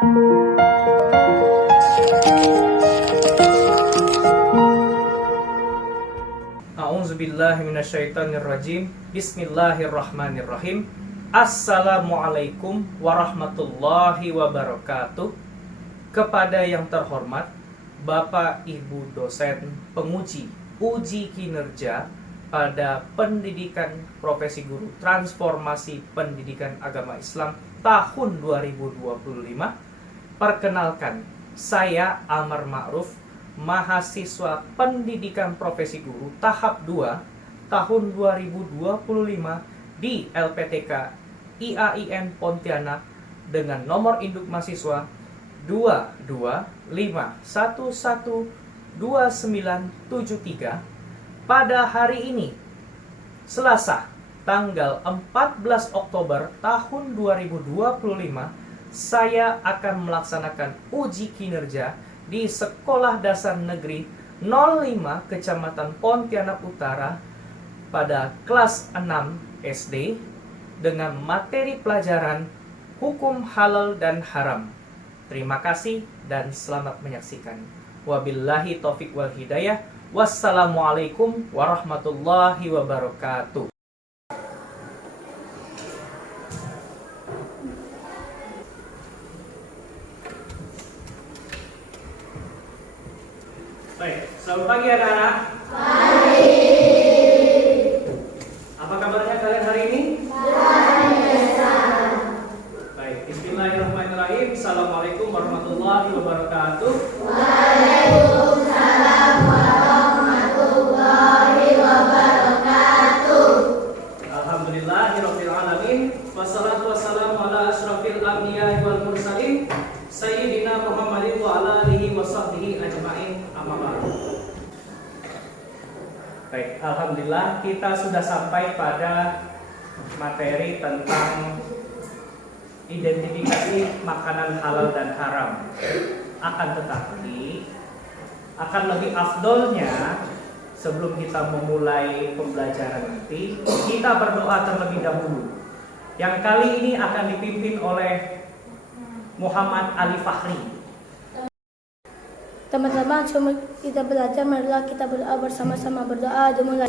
A'udzubillahiminasyaitonirrajim. Bismillahirrahmanirrahim. Assalamualaikum warahmatullahi wabarakatuh. Kepada yang terhormat Bapak Ibu dosen penguji uji kinerja pada pendidikan profesi guru transformasi pendidikan agama Islam tahun 2025. Perkenalkan, saya Amar Ma'ruf, mahasiswa pendidikan profesi guru tahap 2 tahun 2025 di LPTK IAIN Pontianak dengan nomor induk mahasiswa 225112973 pada hari ini Selasa tanggal 14 Oktober tahun 2025 saya akan melaksanakan uji kinerja di Sekolah Dasar Negeri 05 Kecamatan Pontianak Utara pada kelas 6 SD dengan materi pelajaran hukum halal dan haram. Terima kasih dan selamat menyaksikan. Wabillahi taufik wal hidayah. Wassalamualaikum warahmatullahi wabarakatuh. Baik, selamat pagi anak-anak. Pagi. Apa kabarnya kalian hari ini? Baik, bismillahirrahmanirrahim. Assalamualaikum warahmatullahi wabarakatuh. Waalaikumsalam warahmatullahi wabarakatuh. Alhamdulillahirabbil alamin. Wassalatu wassalamu ala asyrafil anbiya'i wal mursalin sayyidina Muhammadin wa ala alihi wa sahbihi ajmain. Amma ba'du. Baik, alhamdulillah kita sudah sampai pada materi tentang identifikasi makanan halal dan haram. Akan tetapi akan lebih afdolnya sebelum kita memulai pembelajaran nanti, kita berdoa terlebih dahulu. Yang kali ini akan dipimpin oleh Muhammad Ali Fahri. Teman-teman, sebelum kita belajar, marilah kita berdoa bersama-sama. Berdoa dimulai.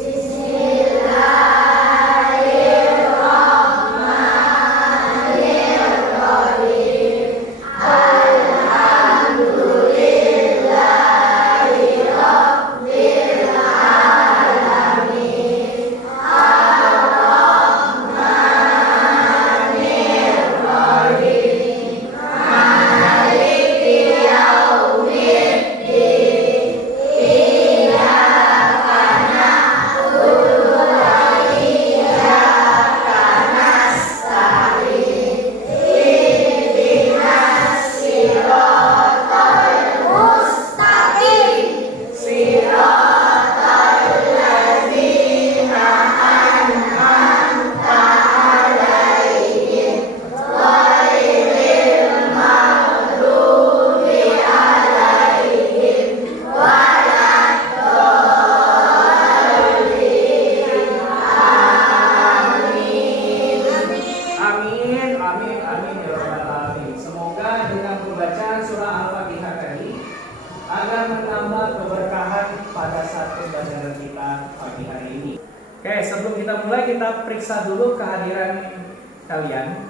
Oke, sebelum kita mulai, kita periksa dulu kehadiran kalian,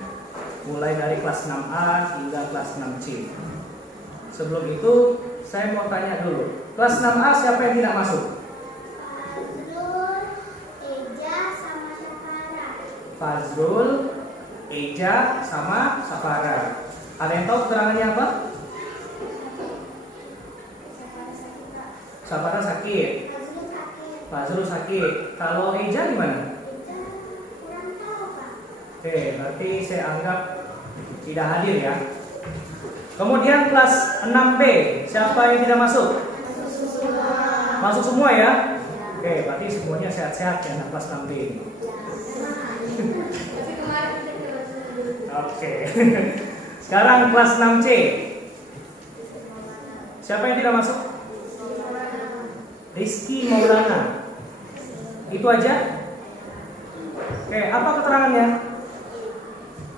mulai dari kelas 6A hingga kelas 6C. Sebelum itu, saya mau tanya dulu, kelas 6A siapa yang tidak masuk? Fazrul, Eja, sama Safara. Ada yang tahu keterangannya apa? Safara sakit. Fazrul sakit. Kalau Eja gimana? Oke, berarti saya anggap tidak hadir ya. Kemudian kelas 6B, siapa yang tidak masuk? Masuk semua ya? Oke, berarti semuanya sehat-sehat ya anak kelas 6B. Oke. Sekarang kelas 6C. Siapa yang tidak masuk? Rizky Maulana. Itu aja? Oke, apa keterangannya?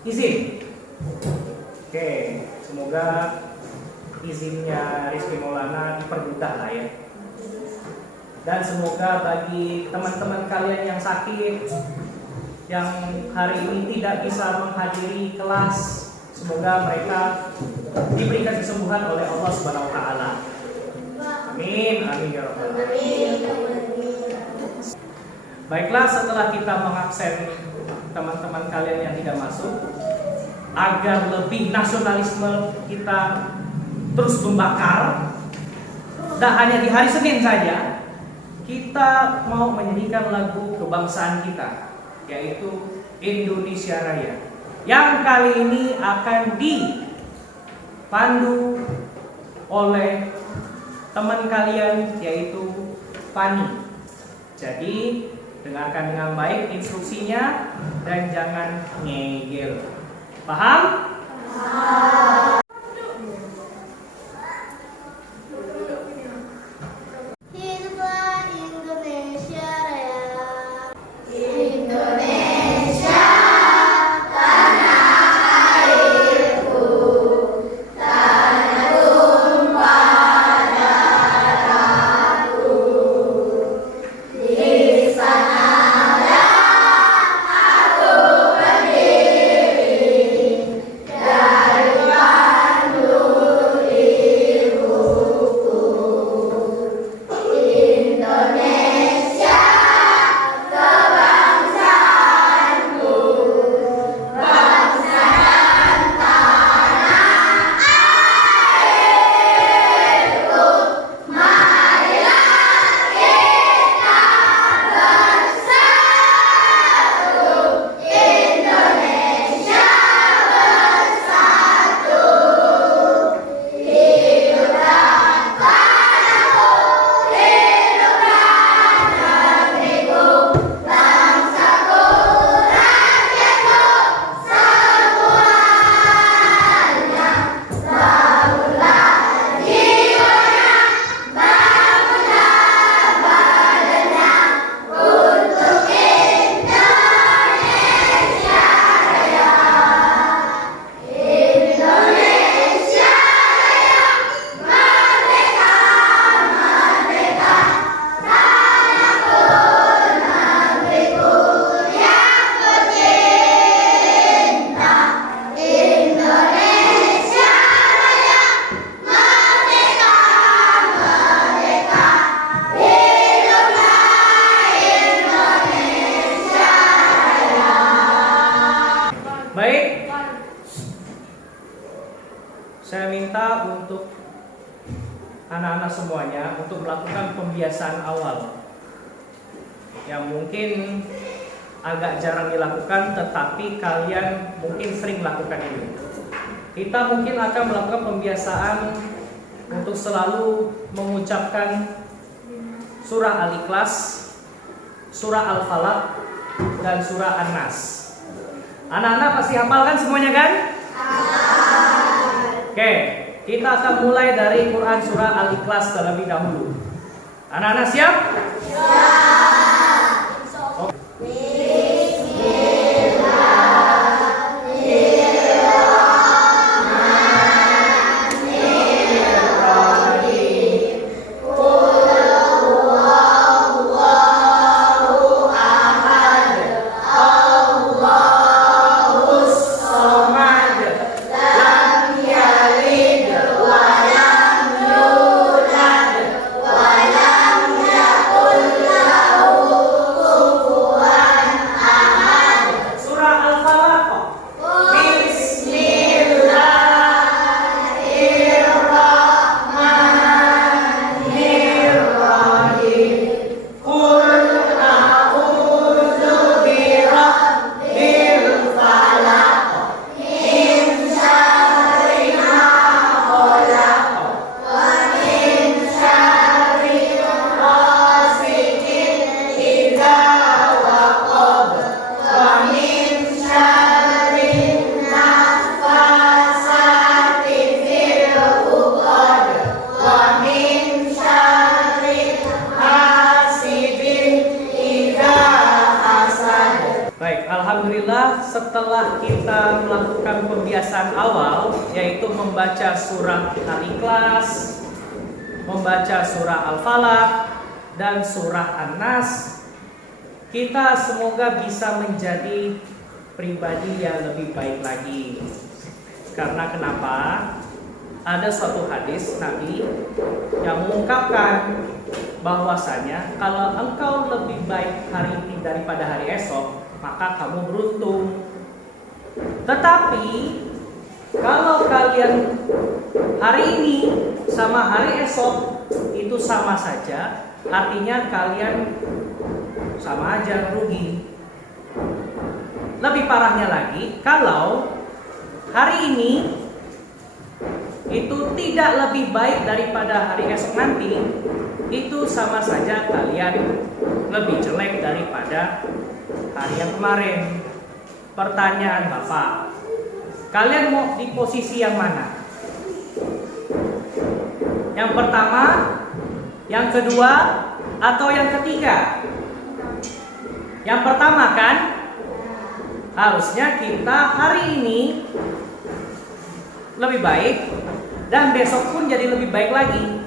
Izin. Oke, Semoga izinnya Rizky Maulana dipermudah lah ya. Dan semoga bagi teman-teman kalian yang sakit, yang hari ini tidak bisa menghadiri kelas, semoga mereka diberikan kesembuhan oleh Allah Subhanahu wa taala. Amin, amin ya rabbal alamin. Baiklah, setelah kita mengabsen teman-teman kalian yang tidak masuk, agar lebih nasionalisme kita terus membakar, tak hanya di hari Senin saja, kita mau menyanyikan lagu kebangsaan kita, yaitu Indonesia Raya, yang kali ini akan dipandu oleh teman kalian, yaitu Fani. Jadi dengarkan dengan baik instruksinya dan jangan ngeyel. Paham? Hiduplah Indonesia Raya. Indonesia tanah airku, tanah tumpah darahku. Di sanalah aku berdiri dari pandu ibuku. Indonesia kebangsaanku, bangsa dan tanah airku. Marilah kita bersatu, Indonesia bersatu. Hiduplah tanahku, hiduplah negeriku, bangsaku, rakyatku semuanya. Bangunlah jiwanya, bangunlah badannya untuk Indonesia Raya. Indonesia Raya, merdeka, merdeka, tanahku, negeriku yang tercinta. Indonesia Raya, merdeka, merdeka, hiduplah Indonesia Raya. Baik, saya minta untuk anak-anak semuanya untuk melakukan pembiasaan awal yang mungkin agak jarang dilakukan, tetapi kalian mungkin sering lakukan ini. Kita mungkin akan melakukan pembiasaan untuk selalu mengucapkan surah Al-Ikhlas, surah Al-Falaq, dan surah An-Nas. Anak-anak pasti hafal kan semuanya kan? Oke, kita akan mulai dari Quran surah Al-Ikhlas terlebih dahulu. Anak-anak siap? Walam yakul setelah kita melakukan pembiasaan awal, yaitu membaca surah Al-Ikhlas, membaca surah Al-Falaq, dan surah An-Nas, kita semoga bisa menjadi pribadi yang lebih baik lagi. Karena kenapa? Ada suatu hadis Nabi yang mengungkapkan bahwasanya kalau engkau lebih baik hari ini daripada hari esok, maka kamu beruntung. Tetapi kalau kalian hari ini sama hari esok itu sama saja, artinya kalian sama aja rugi. Lebih parahnya lagi, kalau hari ini itu tidak lebih baik daripada hari esok nanti, itu sama saja kalian lebih jelek daripada hari yang kemarin. Pertanyaan Bapak, kalian mau di posisi yang mana? Yang pertama, yang kedua, atau yang ketiga? Yang pertama kan? Harusnya kita hari ini lebih baik dan besok pun jadi lebih baik lagi,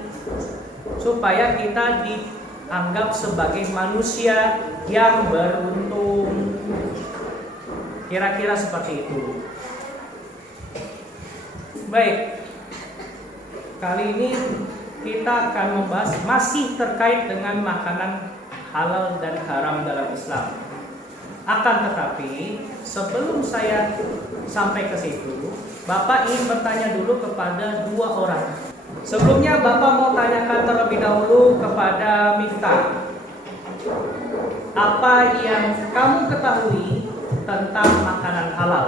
supaya kita dianggap sebagai manusia yang beruntung. Kira-kira seperti itu. Baik, kali ini kita akan membahas masih terkait dengan makanan halal dan haram dalam Islam. Akan tetapi sebelum saya sampai ke situ, Bapak ingin bertanya dulu kepada dua orang. Sebelumnya Bapak mau tanyakan terlebih dahulu kepada Miftah. Apa yang kamu ketahui tentang makanan halal?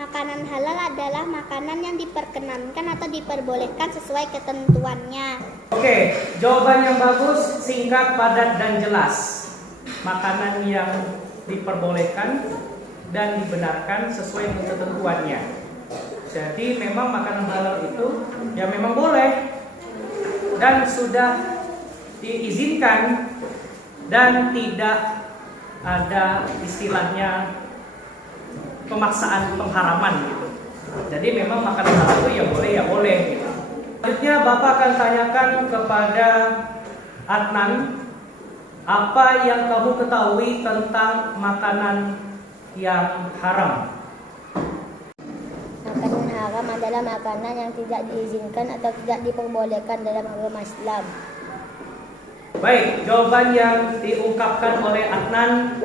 Makanan halal adalah makanan yang diperkenankan atau diperbolehkan sesuai ketentuannya. Oke, jawaban yang bagus, singkat, padat, dan jelas. Makanan yang diperbolehkan dan dibenarkan sesuai dengan ketentuannya. Jadi memang makanan halal itu ya memang boleh dan sudah diizinkan dan tidak ada istilahnya pemaksaan pengharaman gitu. Jadi memang makanan halal itu ya boleh gitu. Selanjutnya Bapak akan tanyakan kepada Adnan, apa yang kamu ketahui tentang makanan yang haram? Makanan haram adalah makanan yang tidak diizinkan atau tidak diperbolehkan dalam agama Islam. Baik, jawaban yang diungkapkan oleh Adnan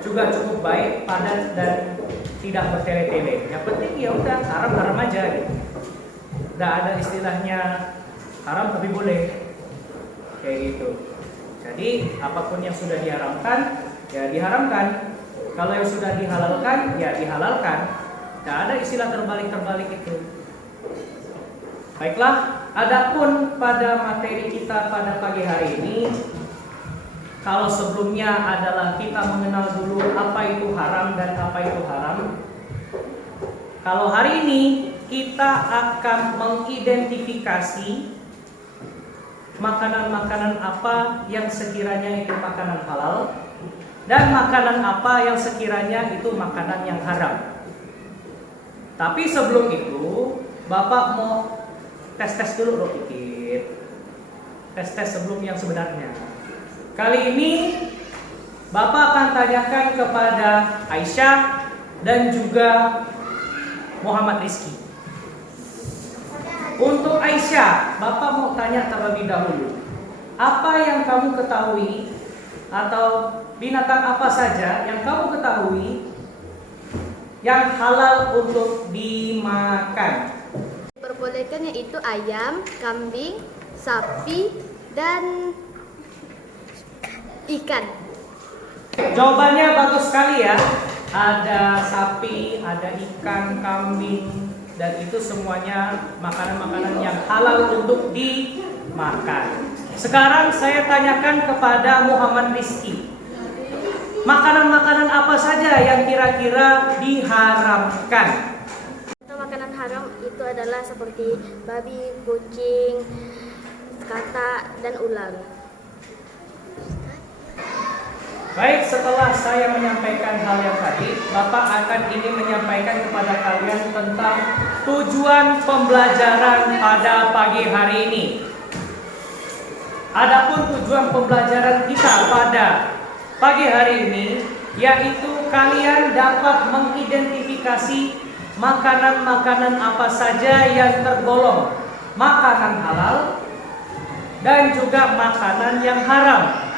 juga cukup baik, padat dan tidak bertele-tele. Yang penting ya udah haram aja gitu. Nggak ada istilahnya haram tapi boleh, kayak gitu. Jadi apapun yang sudah diharamkan ya diharamkan. Kalau yang sudah dihalalkan ya dihalalkan. Nggak ada istilah terbalik itu. Baiklah, adapun pada materi kita pada pagi hari ini, kalau sebelumnya adalah kita mengenal dulu apa itu haram dan apa itu haram. Kalau hari ini kita akan mengidentifikasi makanan-makanan apa yang sekiranya itu makanan halal dan makanan apa yang sekiranya itu makanan yang haram. Tapi sebelum itu, Bapak mau tes dulu loh dikit. Tes sebelum yang sebenarnya. Kali ini Bapak akan tanyakan kepada Aisyah dan juga Muhammad Rizky. Untuk Aisyah, Bapak mau tanya terlebih dahulu. Apa yang kamu ketahui atau binatang apa saja yang kamu ketahui yang halal untuk dimakan? Diperbolehkan yaitu ayam, kambing, sapi, dan ikan. Jawabannya bagus sekali ya. Ada sapi, ada ikan, kambing, dan itu semuanya makanan-makanan yang halal untuk dimakan. Sekarang saya tanyakan kepada Muhammad Rizky. Makanan-makanan apa saja yang kira-kira diharamkan? Makanan haram itu adalah seperti babi, kucing, katak, dan ular. Baik, setelah saya menyampaikan hal yang tadi, Bapak akan ingin menyampaikan kepada kalian tentang tujuan pembelajaran pada pagi hari ini. Adapun tujuan pembelajaran kita pada pagi hari ini, yaitu kalian dapat mengidentifikasi makanan-makanan apa saja yang tergolong makanan halal dan juga makanan yang haram.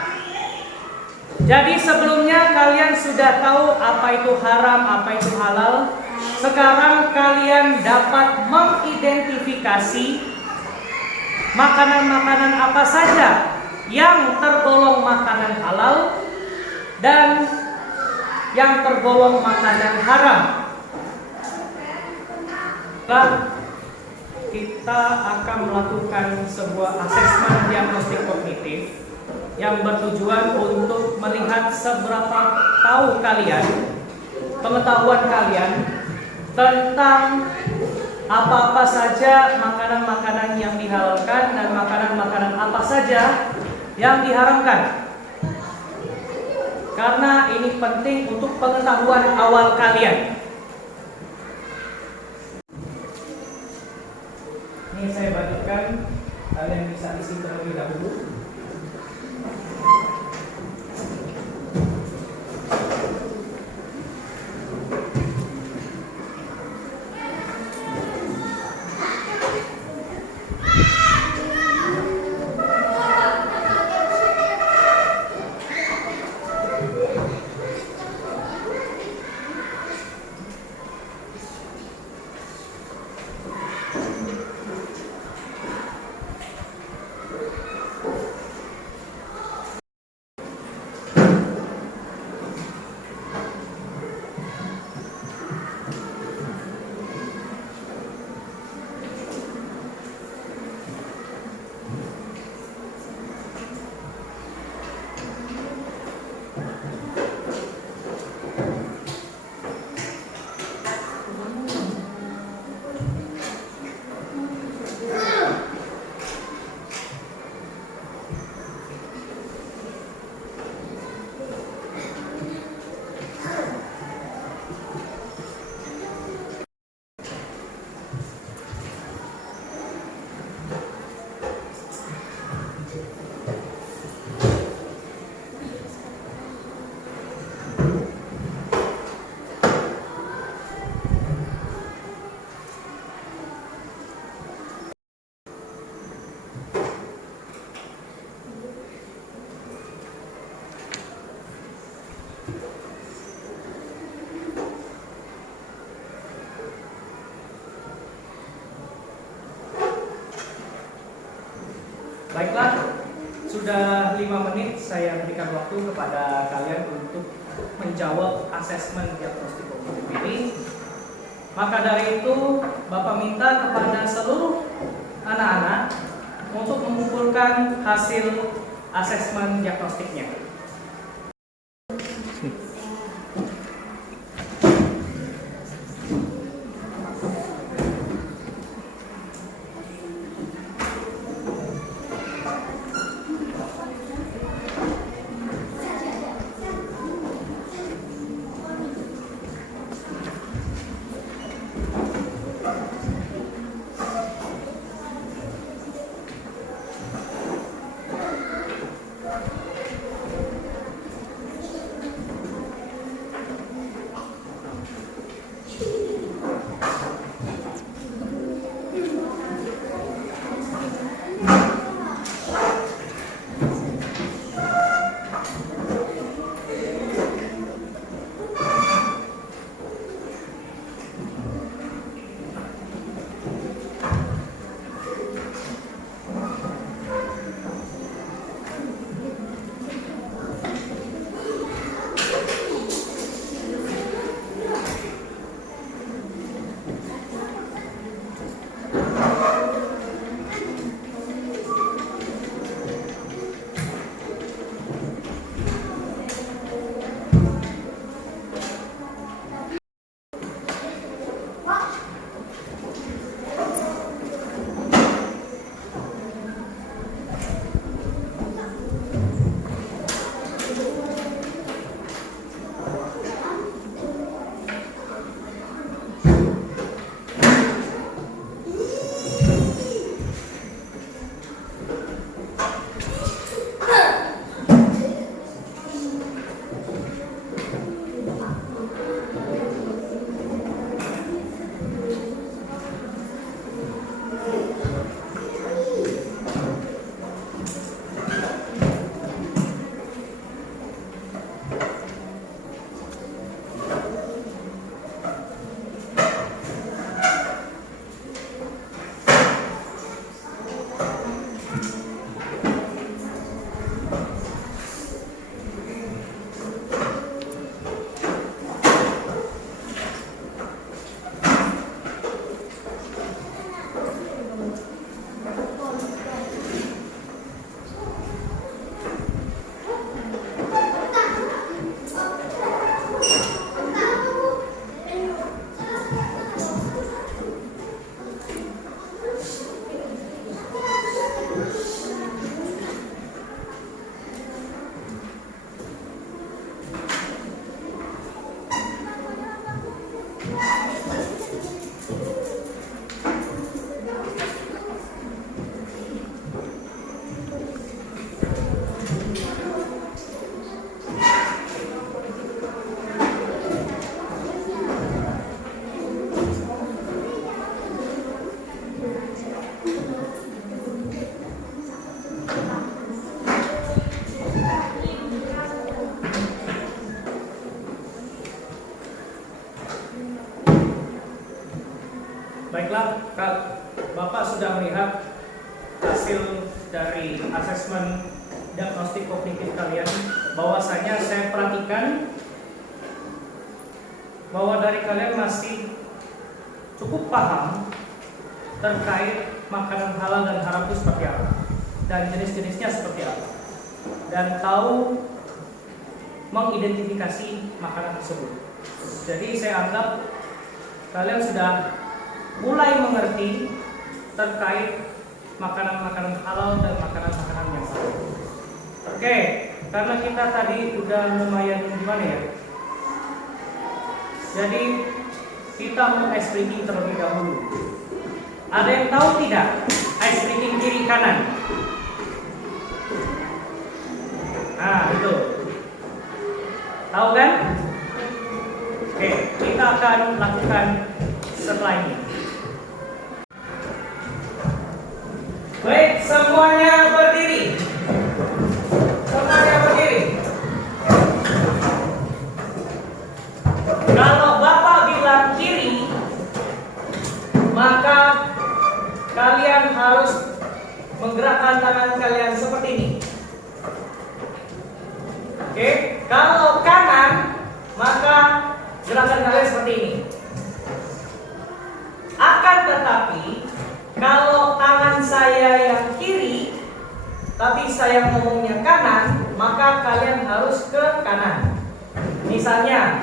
Jadi sebelumnya kalian sudah tahu apa itu haram, apa itu halal. Sekarang kalian dapat mengidentifikasi makanan-makanan apa saja yang tergolong makanan halal dan yang tergolong makanan haram. Kita akan melakukan sebuah asesmen diagnostik kognitif yang bertujuan untuk melihat seberapa tahu kalian, pengetahuan kalian tentang apa-apa saja makanan-makanan yang dihalalkan dan makanan-makanan apa saja yang diharamkan. Karena ini penting untuk pengetahuan awal kalian. Ini saya bagikan, kalian bisa isi terlebih dahulu. Baiklah, sudah 5 menit saya berikan waktu kepada kalian untuk menjawab asesmen diagnostik kognitif ini. Maka dari itu, Bapak minta kepada seluruh anak-anak untuk mengumpulkan hasil asesmen diagnostiknya. Bapak sudah melihat hasil dari asesmen diagnostik kognitif kalian, bahwasanya saya perhatikan bahwa dari kalian masih cukup paham terkait makanan halal dan haram itu seperti apa dan jenis-jenisnya seperti apa, dan tahu mengidentifikasi makanan tersebut. Jadi saya anggap kalian sudah mulai mengerti terkait makanan-makanan halal dan makanan-makanan yang haram. Oke, karena kita tadi udah lumayan gimana ya, jadi kita mau ice breaking terlebih dahulu. Ada yang tahu tidak ice breaking kiri kanan? Nah, itu tahu kan? Oke, kita akan lakukan setelah ini. Baik, semuanya berdiri. Semuanya berdiri. Kalau Bapak bilang kiri, maka kalian harus menggerakkan tangan kalian seperti ini. Oke, kalau kanan, maka gerakan kalian seperti ini. Akan tetapi, kalau tangan saya yang kiri, tapi saya ngomongnya kanan, maka kalian harus ke kanan. Misalnya,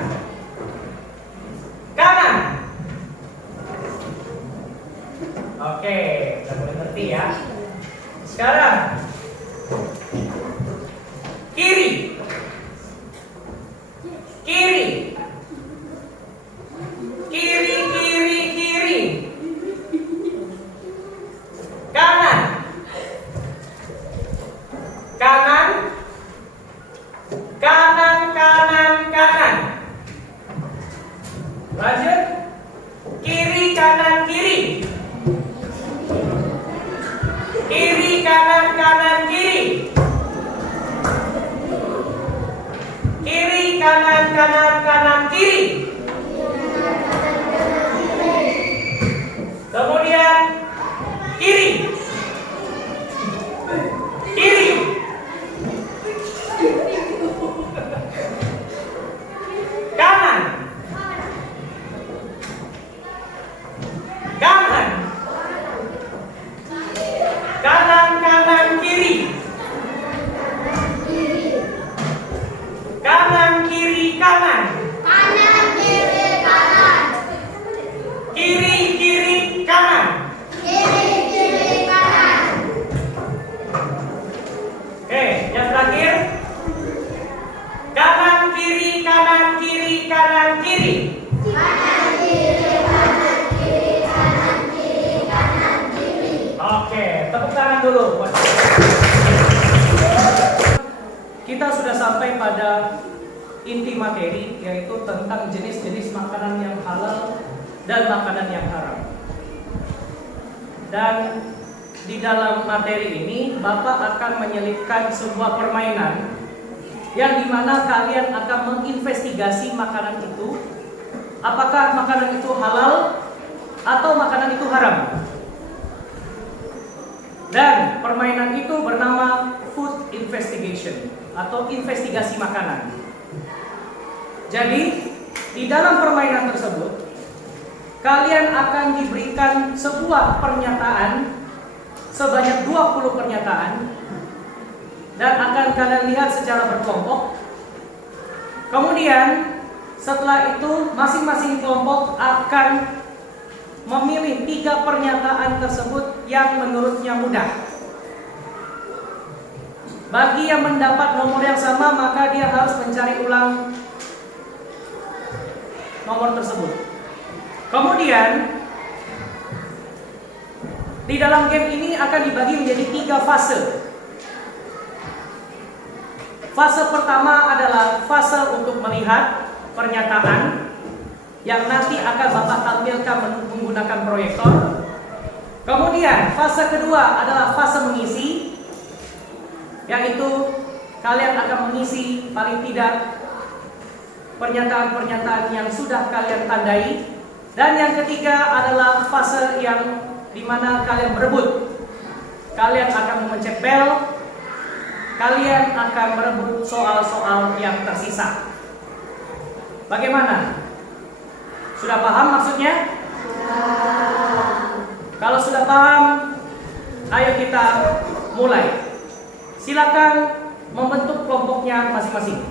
kanan. Oke, udah mulai ngerti ya. Sekarang, kiri. Kiri. Kiri, kiri, kiri. Kanan. Kanan. Kanan, kanan, kanan. Lanjut. Kiri, kanan, kiri. Kiri, kanan, kanan, kiri. Kiri, kanan, kanan, kanan, kiri. Kemudian kiri. Kiri. Kanan. Kanan. Kanan, kanan, kiri. Kanan, kiri, kanan. Kanan, kiri, kanan. Kiri, kiri, kanan. Kiri, kiri, kanan. Oke, yang terakhir. Kanan, kiri, kanan, kiri, kanan, kiri. Kanan, kiri, kanan, kiri, kanan, kiri, kanan, kiri. Oke, tepuk tangan dulu. Kita sudah sampai pada inti materi, yaitu tentang jenis-jenis makanan yang halal dan makanan yang haram. Dan di dalam materi ini, Bapak akan menyelipkan sebuah permainan yang dimana kalian akan menginvestigasi makanan itu, apakah makanan itu halal atau makanan itu haram. Dan permainan itu bernama food investigation atau investigasi makanan. Jadi, di dalam permainan tersebut, kalian akan diberikan sebuah pernyataan sebanyak 20 pernyataan dan akan kalian lihat secara berkelompok. Kemudian, setelah itu masing-masing kelompok akan memilih 3 pernyataan tersebut yang menurutnya mudah. Bagi yang mendapat nomor yang sama, maka dia harus mencari ulang nomor tersebut. Kemudian, di dalam game ini akan dibagi menjadi 3 fase. Fase pertama adalah fase untuk melihat pernyataan yang nanti akan Bapak tampilkan menggunakan proyektor. Kemudian fase kedua adalah fase mengisi, yaitu kalian akan mengisi paling tidak pernyataan-pernyataan yang sudah kalian tandai Dan yang ketiga adalah fase yang dimana kalian berebut. Kalian akan memencet bel. Kalian akan merebut soal-soal yang tersisa. Bagaimana? Sudah paham maksudnya? Kalau sudah paham, ayo kita mulai. Silakan membentuk kelompoknya masing-masing.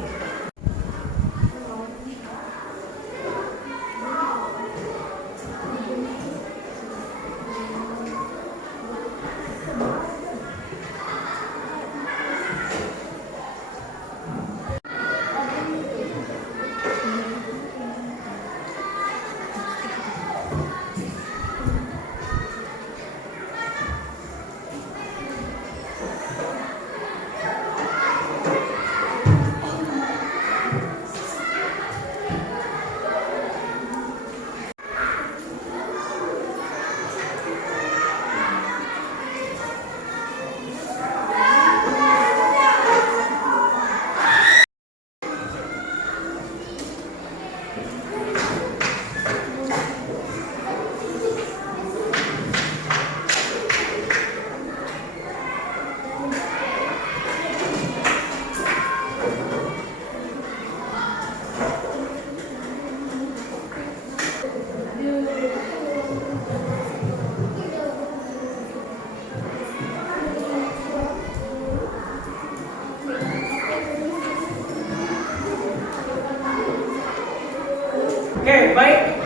Oke, baik.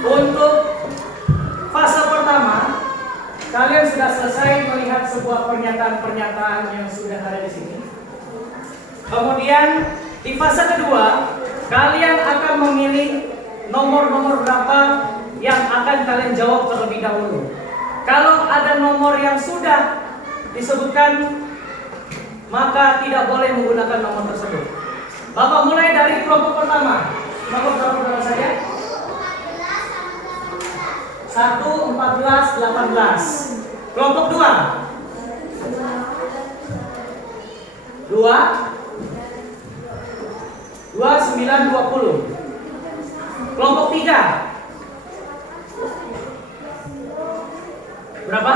Untuk fase pertama, kalian sudah selesai melihat sebuah pernyataan-pernyataan yang sudah ada di sini. Kemudian di fase kedua, kalian akan memilih nomor-nomor berapa yang akan kalian jawab terlebih dahulu. Kalau ada nomor yang sudah disebutkan, maka tidak boleh menggunakan nomor tersebut. Bapak mulai dari kelompok pertama. Nomor berapa saja? 1, 14, 18. Kelompok 2. 2, 9, 20. Kelompok 3. Berapa?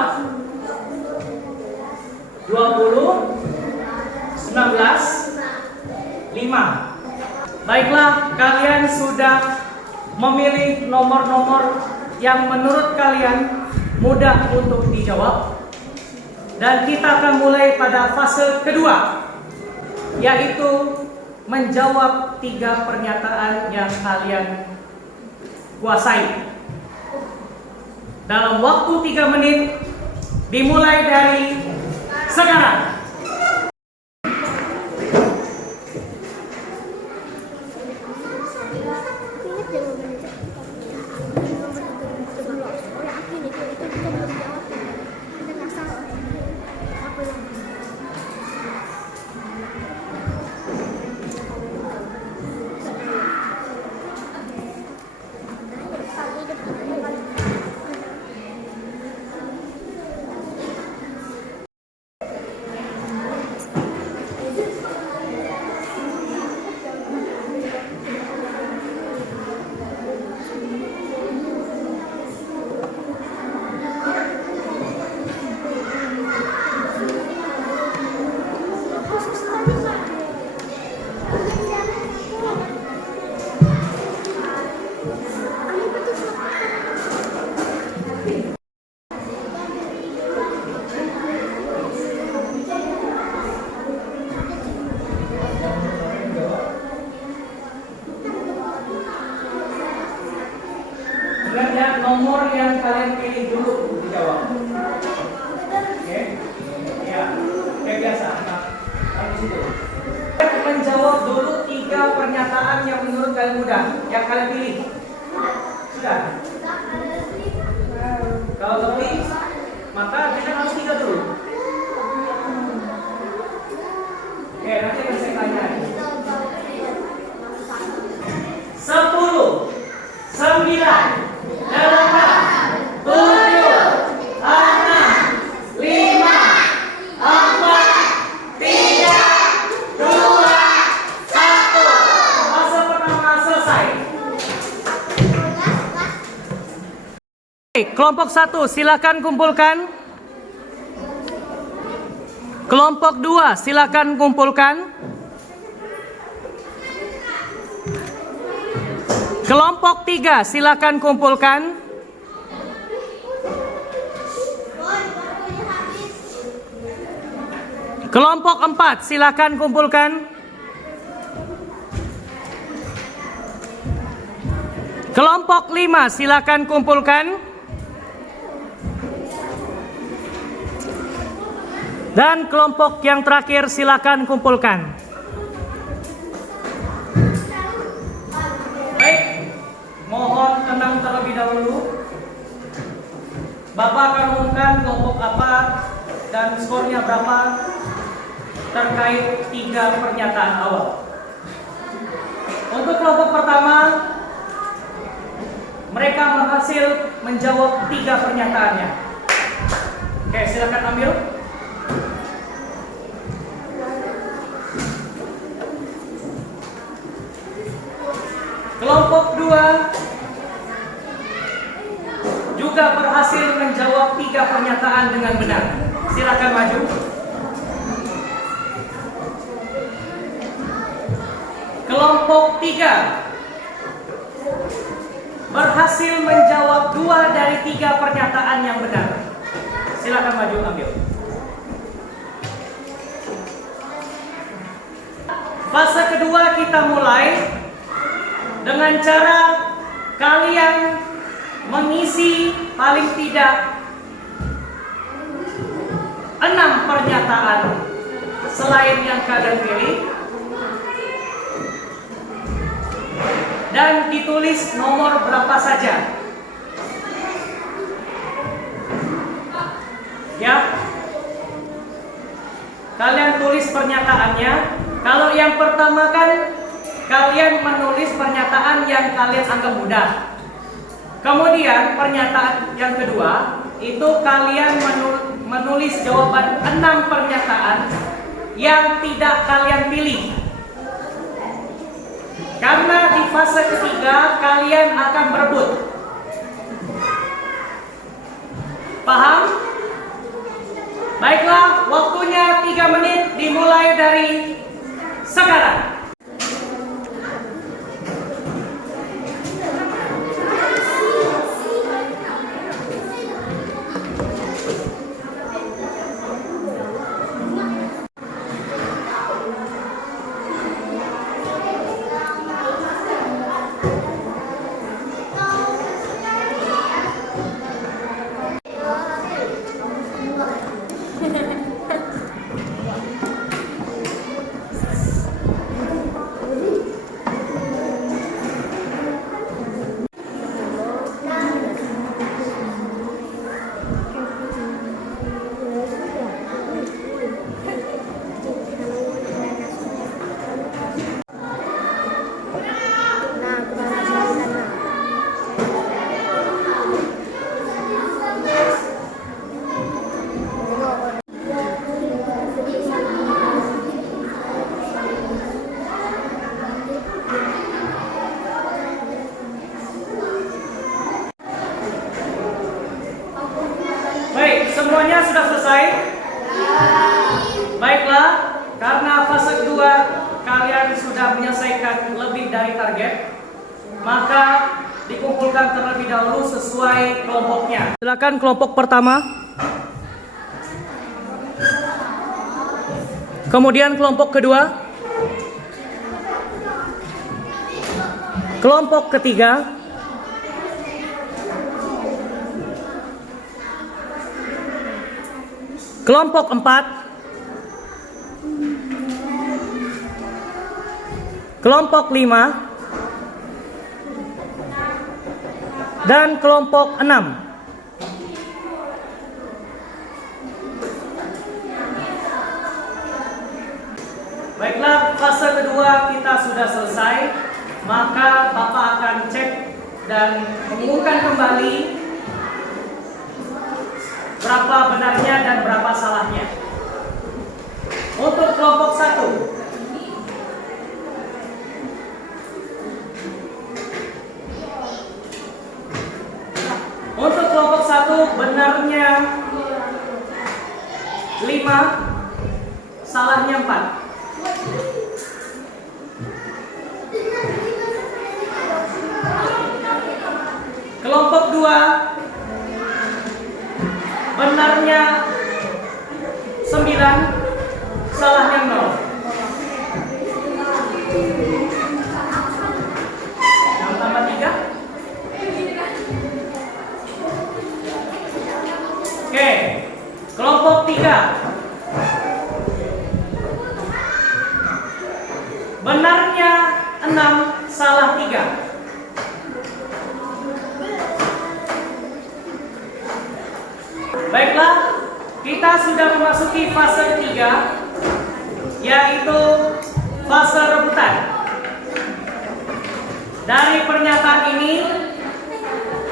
20, 19, 5. Baiklah, kalian sudah memilih nomor-nomor yang menurut kalian mudah untuk dijawab. Dan kita akan mulai pada fase kedua, yaitu menjawab 3 pernyataan yang kalian kuasai. Dalam waktu 3 menit, dimulai dari sekarang. Nomor yang kalian pilih dulu dijawab. Oke? Ya, kayak biasa. Nah, di situ. Menjawab dulu 3 pernyataan yang menurut kalian mudah, yang kalian pilih. Sudah? Kalau lebih, maka kita harus 3 dulu. Oke, nanti akan saya tanya. 10, 9, 8, 7, 6, 5, 4, 3, 2, 1. Fase pertama selesai. Baik, kelompok 1 silakan kumpulkan. Kelompok 2 silakan kumpulkan. Kelompok 3 silakan kumpulkan. Kelompok 4 silakan kumpulkan. Kelompok 5 silakan kumpulkan. Dan kelompok yang terakhir silakan kumpulkan. Baik, mohon tenang terlebih dahulu. Bapak akan umumkan kelompok apa dan skornya berapa terkait 3 pernyataan awal. Untuk kelompok pertama, mereka berhasil menjawab 3 pernyataannya. Oke, silakan ambil. Kelompok 2 juga berhasil menjawab 3 pernyataan dengan benar. Silakan maju. Kelompok 3 berhasil menjawab 2 dari 3 pernyataan yang benar. Silakan maju ambil. Fase kedua kita mulai dengan cara kalian mengisi paling tidak 6 pernyataan selain yang kalian pilih dan ditulis nomor berapa saja. Ya, kalian tulis pernyataannya. Kalau yang pertama kan kalian menulis pernyataan yang kalian anggap mudah. Kemudian pernyataan yang kedua itu kalian menulis jawaban 6 pernyataan yang tidak kalian pilih. Karena di fase ketiga kalian akan berebut. Paham? Baiklah, waktunya 3 menit dimulai dari sekarang. Semuanya sudah selesai? Baiklah, karena fase kedua kalian sudah menyelesaikan lebih dari target, maka dikumpulkan terlebih dahulu sesuai kelompoknya. Silakan kelompok pertama. Kemudian kelompok kedua. Kelompok ketiga. Kelompok 4, kelompok 5, dan kelompok 6. Baiklah, fase kedua kita sudah selesai, maka Bapak akan cek dan mengumumkan kembali berapa benarnya dan berapa salahnya. Untuk kelompok 1, untuk kelompok salahnya 4. Kelompok 2, benarnya 9, salahnya 0. Yang tambah 3. Oke, kelompok 3, benarnya 6, salah 3. Baiklah, kita sudah memasuki fase 3, yaitu fase rebutan. Dari pernyataan ini,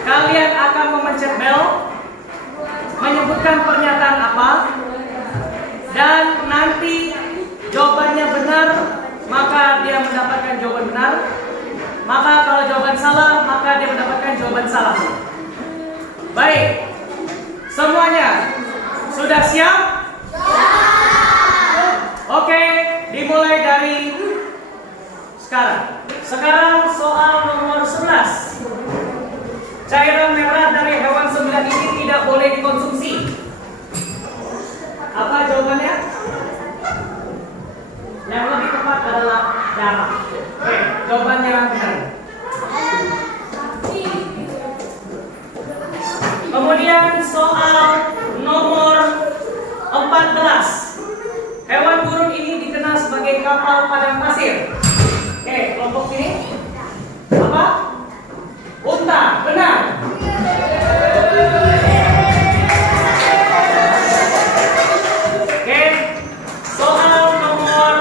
kalian akan memencet bel, menyebutkan pernyataan apa, dan nanti jawabannya benar, maka dia mendapatkan jawaban benar. Maka kalau jawaban salah, maka dia mendapatkan jawaban salah. Baik, semuanya sudah siap? Oke, dimulai dari sekarang. Sekarang soal nomor 11. Cairan merah dari hewan 9 ini tidak boleh dikonsumsi. Apa jawabannya? Yang lebih tepat adalah darah. Oke, jawabannya benar. Kemudian soal nomor 14. Hewan burung ini dikenal sebagai kapal padang pasir. Oke, kelompok ini apa? Unta, benar. Oke, soal nomor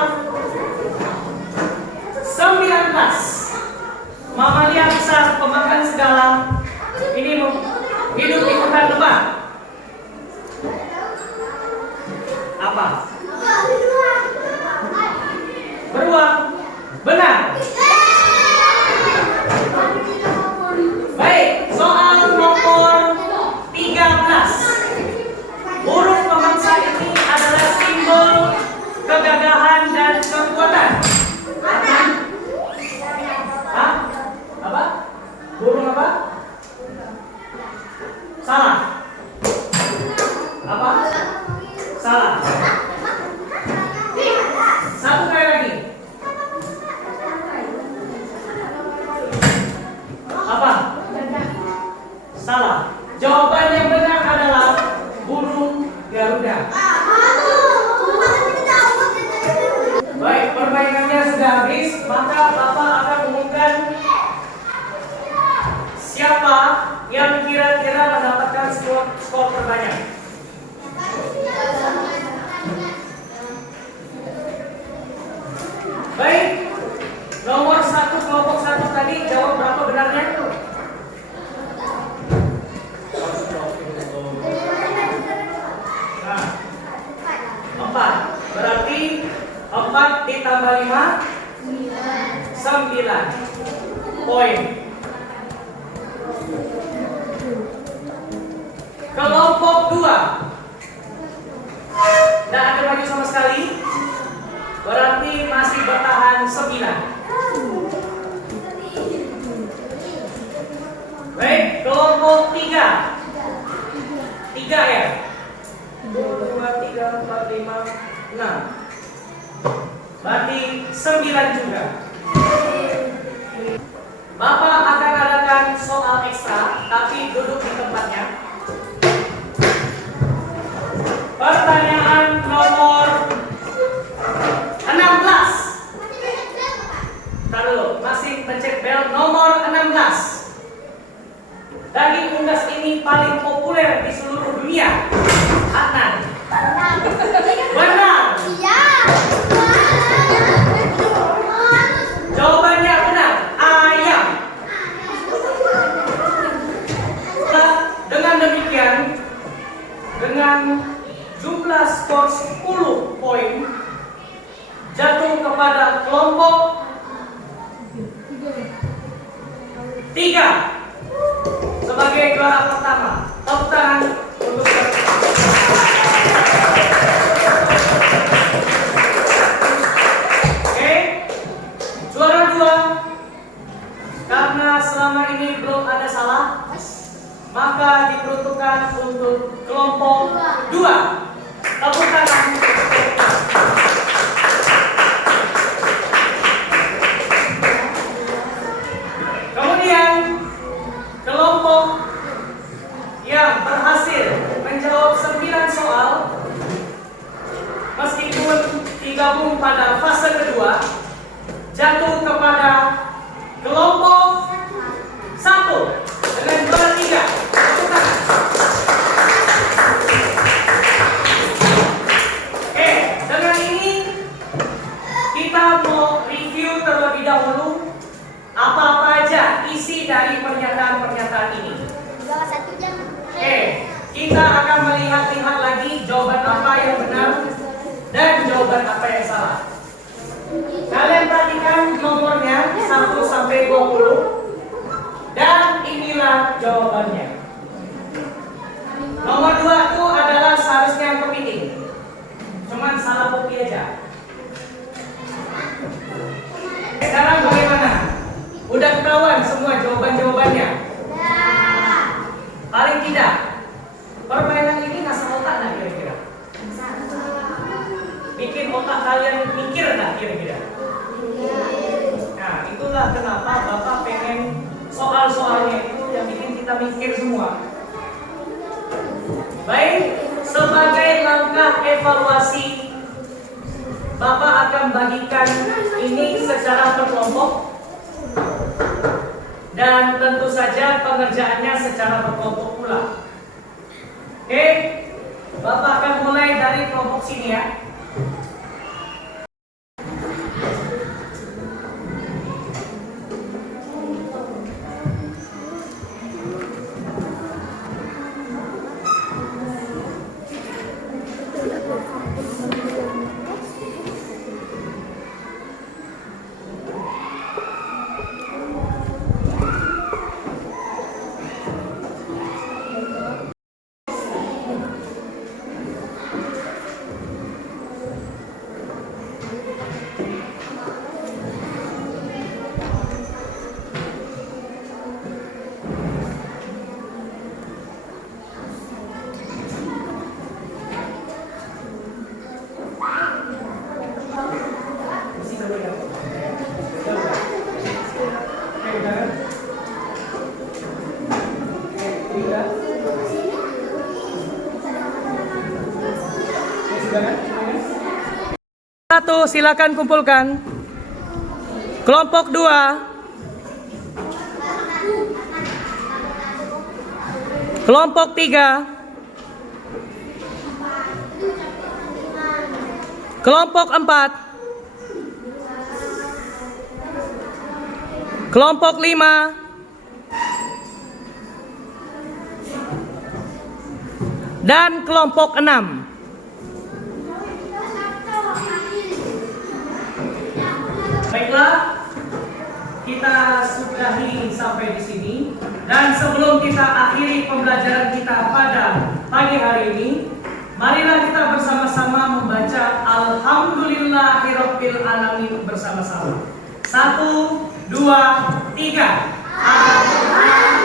19. Mamalia besar pemakan segala ini hidup di hutan lebat. Apa? Beruang, benar. Baik, soal nomor 13. Burung pemangsa ini adalah simbol kegagahan dan kekuatan. Hah? Apa? Burung apa? Salah. Apa? Salah. Satu kali lagi. Apa? Salah. Jawaban yang benar adalah burung Garuda. Baik, permainannya sudah habis, maka Bapak akan umumkan siapa yang kira-kira mendapatkan skor terbanyak. Baik, nomor 1 kelompok 1 tadi jawab berapa benarnya? Nah, 4. Berarti 4 ditambah 5 9 poin. Kelompok 2 tidak ada maju sama sekali, berarti masih bertahan 9. Baik, kelompok 3 ya. 1, 2, 3, 4, 5, 6. Berarti 9 juga. Bapak akan adakan soal ekstra, tapi duduk di tempatnya. Pertanyaan nomor 16. Taruh dulu, masih pencet bel. Nomor 16. Daging unggas ini paling populer di seluruh dunia. Adnan. Benar. Iya. Jawabannya benar. Ayam. Dengan demikian, dengan jumlah skor 10 poin jatuh kepada kelompok 3 sebagai juara pertama. Tepuk tangan untuk digabung pada fase kedua, jatuh kepada kelompok 1 dengan juara 3. Tepuk tangan. Oke, dengan ini kita mau review terlebih dahulu apa-apa aja isi dari pernyataan-pernyataan ini. Salah satu jam. Oke, kita akan melihat-lihat lagi jawaban apa yang benar dan jawaban apa yang salah. Kalian perhatikan nomornya 1 sampai 20 dan inilah jawabannya. Nomor 2 itu adalah seharusnya kepiting. Cuman salah kopi aja. Sekarang bagaimana? Udah ketahuan semua jawaban-jawabannya? Paling tidak. Permainan ini ngasah otak nggak kira-kira? Bikin otak kalian mikir nggak kira-kira? Nah, itulah kenapa Bapak pengen soal-soalnya itu yang bikin kita mikir semua. Baik, sebagai langkah evaluasi, Bapak akan bagikan ini secara berkelompok dan tentu saja pengerjaannya secara berkelompok pula. Oke, Bapak akan mulai dari kelompok sini ya. Satu, silakan kumpulkan. Kelompok 2. Kelompok 3. Kelompok 4. Kelompok 5. Dan kelompok 6. Baiklah, kita sudahi sampai di sini. Dan sebelum kita akhiri pembelajaran kita pada pagi hari ini, marilah kita bersama-sama membaca Alhamdulillahirabbil alamin bersama-sama. 1, 2, 3. Alhamdulillah.